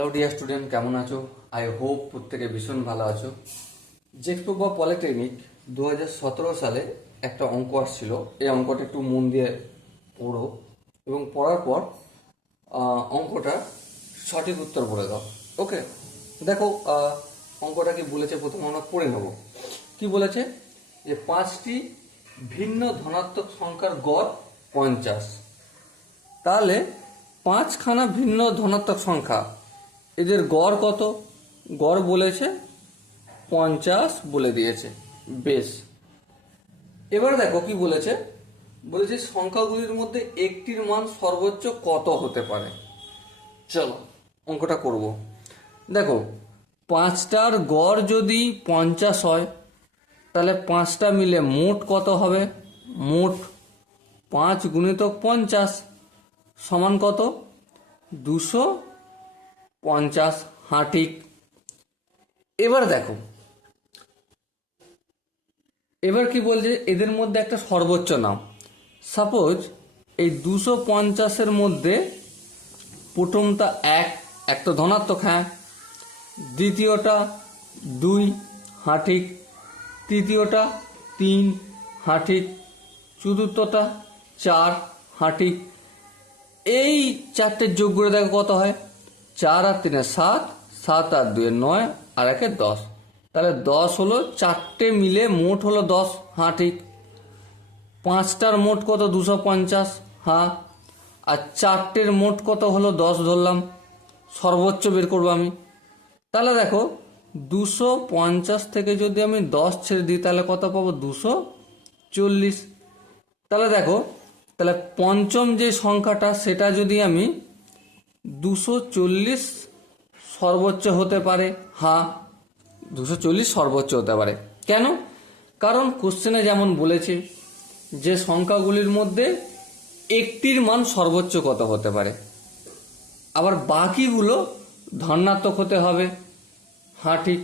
Hello dear student কেমন আছো? I hope প্রত্যেকে ভীষণ ভালো আছো। জেক্সপো বা পলিটেকনিক দু হাজার সতেরো সালে একটা অঙ্ক আসছিল। এই অঙ্কটা একটু মন দিয়ে পড়ো এবং পড়ার পর অঙ্কটা সঠিক উত্তর বলে দাও। ওকে দেখো অঙ্কটা কি বলেছে প্রথমে আমরা পড়ে নেব। কি বলেছে? যে পাঁচটি ভিন্ন ধনাত্মক সংখ্যার গড় পঞ্চাশ। তাহলে পাঁচখানা ভিন্ন ধনাত্মক সংখ্যা এদের গড় কত? গড় বলেছে পঞ্চাশ বলে দিয়েছে। বেশ। এবার দেখো কি বলেছে? বলেছে সংখ্যাগুলির মধ্যে একটির মান সর্বোচ্চ কত হতে পারে? চলো, অঙ্কটা করব। দেখো, পাঁচটার গড় যদি পঞ্চাশ হয়, তাহলে পাঁচটা মিলে মোট কত হবে? মোট পাঁচ গুণিতক পঞ্চাশ সমান কত? দুশো পঞ্চাশ ঠিক এবার দেখো। এবার কি বলছে? এদের মধ্যে একটা সর্বোচ্চ নাম। সাপোজ এই দুশো পঞ্চাশের মধ্যে প্রথমটা এক, একটা ধনাত্মক হ্যাঁ। দ্বিতীয়টা দুই ঠিক তৃতীয়টা তিন ঠিক চতুর্থটা চার ঠিক এই চারটে যোগ করে দেখো কত হয়? চার আর তিনে সাত সাত আর দুয়ে নয় আর একে দশ। তাহলে দশ হলো চারটে মিলে মোট হলো দশ। হ্যাঁ ঠিক। পাঁচটার মোট কত? দুশো পঞ্চাশ। হ্যাঁ। আর চারটের মোট কত হলো? দশ ধরলাম। সর্বোচ্চ বের করব আমি। তাহলে দেখো, দুশো পঞ্চাশ থেকে যদি আমি দশ ছেড়ে দিই, তাহলে কত পাবো? দুশো চল্লিশ। তাহলে দেখো, তাহলে পঞ্চম যে সংখ্যাটা, সেটা যদি আমি দুশো চল্লিশ সর্বোচ্চ হতে পারে। হ্যাঁ দুশো চল্লিশ সর্বোচ্চ হতে পারে। কেন? কারণ কোশ্চেনে যেমন বলেছে যে সংখ্যাগুলির মধ্যে একটির মান সর্বোচ্চ কত হতে পারে। আবার বাকিগুলো ধনাত্মক হতে হবে। হ্যাঁ ঠিক।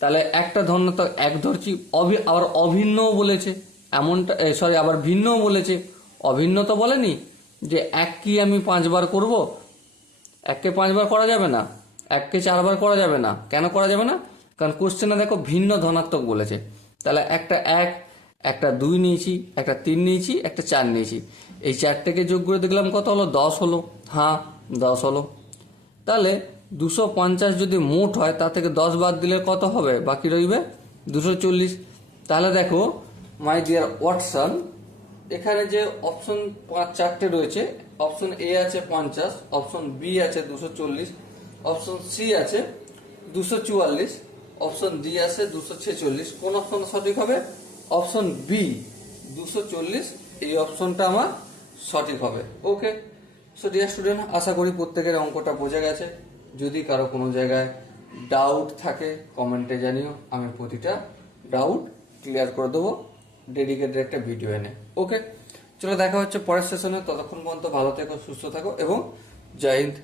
তাহলে একটা ধনাত্মক এক ধরছি, অভি, আবার অভিন্নও বলেছে। এমনটা সরি আবার ভিন্নও বলেছে। অভিন্ন তো বলেনি যে এক কি আমি পাঁচবার করব? এককে পাঁচবার করা যাবে না, এককে চারবার করা যাবে না। কেন করা যাবে না? কারণ কোশ্চেনে দেখো ভিন্ন ধনাত্মক বলেছে। তাহলে একটা এক, একটা দুই নিয়েছি, একটা তিন নিয়েছি, একটা চার নিয়েছি। এই চারটেকে যোগ করে দেখলাম কত হলো? দশ হলো। হ্যাঁ দশ হলো। তাহলে দুশো পঞ্চাশ যদি মোট হয় তা থেকে দশ বাদ দিলে কত হবে? বাকি রইবে দুশো চল্লিশ। তাহলে দেখো মাই ডিয়ার ওয়াটসন এখানে যে অপশন পাঁচ, চারটে রয়েছে অপশন এ আছে পঞ্চাশ, অপশন বি আছে দুশো চল্লিশ, অপশন সি আছে দুশো চুয়াল্লিশ, অপশন ডি আছে দুশো ছেচল্লিশ। কোন অপশন সঠিক হবে? অপশন বি দুশো চল্লিশ, এই অপশনটা আমার সঠিক হবে। ওকে? সো ডিয়ার স্টুডেন্ট আশা করি প্রত্যেকের অঙ্কটা বোঝা গেছে। যদি কারও কোনো জায়গায় ডাউট থাকে কমেন্টে জানিও। আমি প্রতিটা ডাউট ক্লিয়ার করে দেবো। ডেডিকেটেড একটা ভিডিও এনে। ওকে চলো দেখা হচ্ছে পরের সেশনে ততক্ষণ পর্যন্ত ভালো থেকো সুস্থ থাকো এবং জয় হিন্দ।